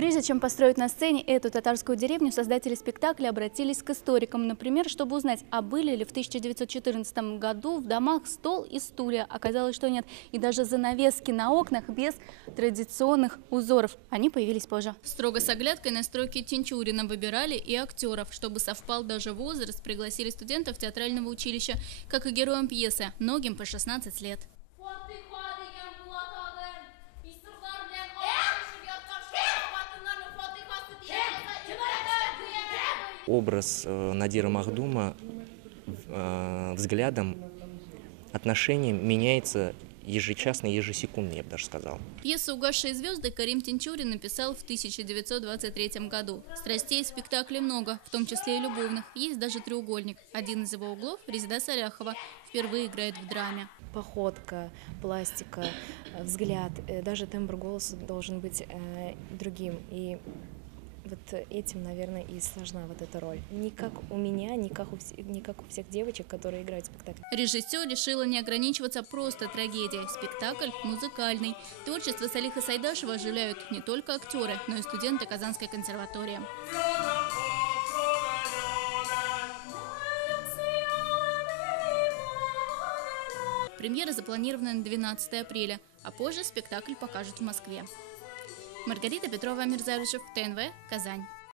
Прежде чем построить на сцене эту татарскую деревню, создатели спектакля обратились к историкам, например, чтобы узнать, а были ли в 1914 году в домах стол и стулья. Оказалось, что нет. И даже занавески на окнах без традиционных узоров. Они появились позже. Строго с оглядкой на стройки Тинчурина выбирали и актеров. Чтобы совпал даже возраст, пригласили студентов театрального училища, как и героям пьесы, многим по 16 лет. Образ Надира Махдума взглядом, отношением меняется ежечасно, ежесекундно, я бы даже сказал. Пьесу «Угасшие звезды» Карим Тинчурин написал в 1923 году. Страстей в спектакле много, в том числе и любовных. Есть даже треугольник. Один из его углов – Резеда Саляхова. Впервые играет в драме. Походка, пластика, взгляд, даже тембр голоса должен быть другим. И вот этим, наверное, и сложна вот эта роль. Не как у меня, не как у всех девочек, которые играют в спектакле. Режиссер решила не ограничиваться просто трагедией. Спектакль музыкальный. Творчество Салиха Сайдашева оживляют не только актеры, но и студенты Казанской консерватории. Премьера запланирована на 12 апреля, а позже спектакль покажут в Москве. Маргарита Петрова, Амир Заручев, ТНВ, Казань.